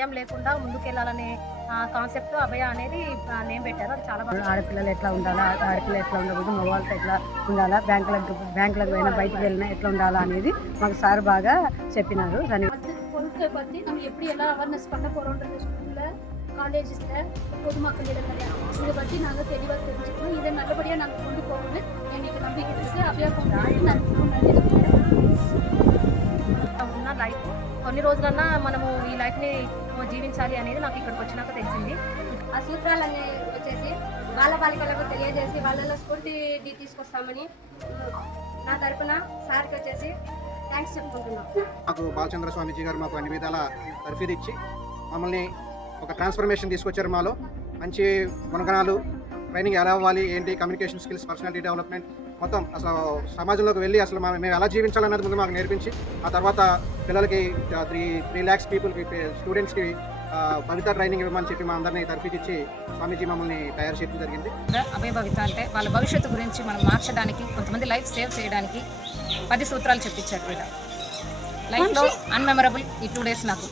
భయం లేకుండా ముందుకెళ్ళాలనే కాన్సెప్ట్ అభయ అనేది నేమ్ పెట్టారు. అది చాలా బాగా. ఆడపిల్లలు ఎట్లా ఉండాలా, ఆడపిల్ల ఎట్లా ఉండకూడదు, మగవాళ్ళతో ఎట్లా ఉండాలా, బ్యాంకులకు పోయినా బయటకు వెళ్ళినా ఎట్లా ఉండాలా అనేది మాకు సార్ బాగా చెప్పినారు. దాని பொருட்களை பற்றி நம்ம எப்படி எல்லாம் அவேர்னஸ் பண்ண போகிறோன்றது ஸ்கூலில் காலேஜஸில் பொதுமக்களிடம் இதை பற்றி நாங்கள் தெளிவாக தெரிஞ்சுக்கணும். இதை நல்லபடியாக நாங்கள் கொண்டு போகணும்னு எங்களுக்கு நம்பிக்கை இருக்குது. அப்படியே ఉన్న లైఫ్ కొన్ని రోజులన్నా మనము ఈ లైఫ్ని జీవించాలి అనేది నాకు ఇక్కడికి వచ్చినాక తెలిసింది. ఆ సూత్రాలన్నీ వచ్చేసి బాలబాలికలకు తెలియజేసి వాళ్ళలో స్ఫూర్తి తీసుకొస్తామని నా తరపున సార్కి వచ్చేసి థ్యాంక్స్ చెప్పుకుంటున్నాం. మాకు బాలచంద్ర స్వామీజీ గారు మాకు అన్ని విధాల తర్ఫీదు ఇచ్చి మమ్మల్ని ఒక ట్రాన్స్ఫర్మేషన్ తీసుకొచ్చారు. మాలో మంచి గుణగణాలు, ట్రైనింగ్ ఎలా అవ్వాలి, ఏంటి, కమ్యూనికేషన్ స్కిల్స్, పర్సనాలిటీ డెవలప్మెంట్ మొత్తం అసలు సమాజంలోకి వెళ్ళి అసలు మేము ఎలా జీవించాలన్నది ముందు మాకు నేర్పించి ఆ తర్వాత పిల్లలకి 3 lakhs పీపుల్కి స్టూడెంట్స్కి భవిత ట్రైనింగ్ ఇవ్వమని చెప్పి మా అందరినీ తర్ఫీదిచ్చి స్వామీజీ మమ్మల్ని తయారు చేయడం జరిగింది. అభయ భవిత అంటే వాళ్ళ భవిష్యత్తు గురించి మనం మార్చడానికి, కొంతమంది లైఫ్ సేవ్ చేయడానికి 10 సూత్రాలు చెప్పించారు. వీళ్ళ లైఫ్లో అన్మెమరబుల్ ఈ 2 days నాకు.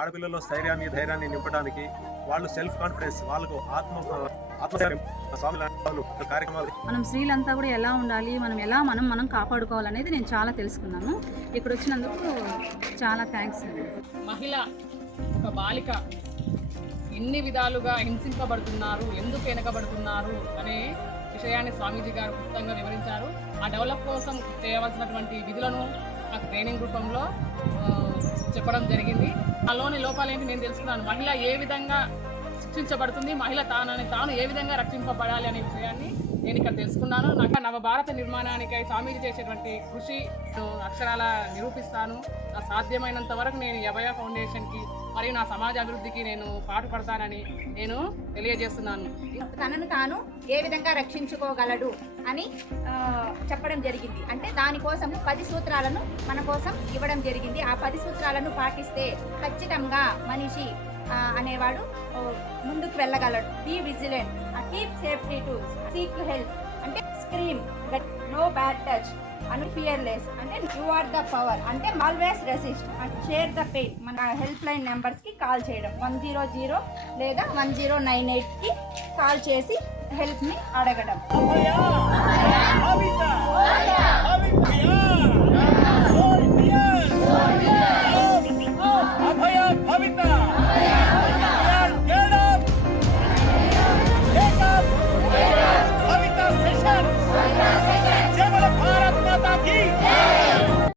ఆడపిల్లల్లో స్థైర్యాన్ని, ధైర్యాన్ని నింపడానికి, వాళ్ళు సెల్ఫ్ కాన్ఫిడెన్స్, వాళ్ళకు కార్యక్రమాలు మనం స్త్రీలంతా కూడా ఎలా ఉండాలి, మనం కాపాడుకోవాలనేది నేను చాలా తెలుసుకున్నాను. ఇక్కడ వచ్చినందుకు చాలా థ్యాంక్స్. మహిళ, ఒక బాలిక ఎన్ని విధాలుగా హింసింపబడుతున్నారు, ఎందుకు వెనకబడుతున్నారు అనే విషయాన్ని స్వామీజీ గారు క్లుప్తంగా వివరించారు. ఆ డెవలప్ కోసం చేయవలసినటువంటి విధులను నాకు ట్రైనింగ్ రూపంలో చెప్పడం జరిగింది. నాలోని లోపాలేంటి నేను తెలుసుకున్నాను. మహిళ ఏ విధంగా శిక్షించబడుతుంది, మహిళ తాను ఏ విధంగా రక్షింపబడాలి అనే విషయాన్ని నేను ఇక్కడ తెలుసుకున్నాను. నాకు నవభారత నిర్మాణానికై స్వామీజీ చేసేటువంటి కృషి అక్షరాల నిరూపిస్తాను. సాధ్యమైనంత వరకు నేను అభయ ఫౌండేషన్కి మరియు నా సమాజ అభివృద్ధికి నేను పాటుపడతానని నేను తెలియజేస్తున్నాను. తనను తాను ఏ విధంగా రక్షించుకోగలడు అని చెప్పడం జరిగింది. అంటే దానికోసం 10 సూత్రాలను మన కోసం ఇవ్వడం జరిగింది. ఆ 10 సూత్రాలను పాటిస్తే ఖచ్చితంగా మనిషి అనేవాడు ముందుకు వెళ్ళగలడు. Be vigilant, keep safety tools, seek help, అంటే scream, no bad touch, and fearless, అంటే యు ఆర్ ద పవర్, అంటే always resist, and share the pain. మన హెల్ప్ లైన్ నెంబర్స్కి కాల్ చేయడం 100 లేదా 1098కి కాల్ చేసి హెల్ప్ని అడగడం.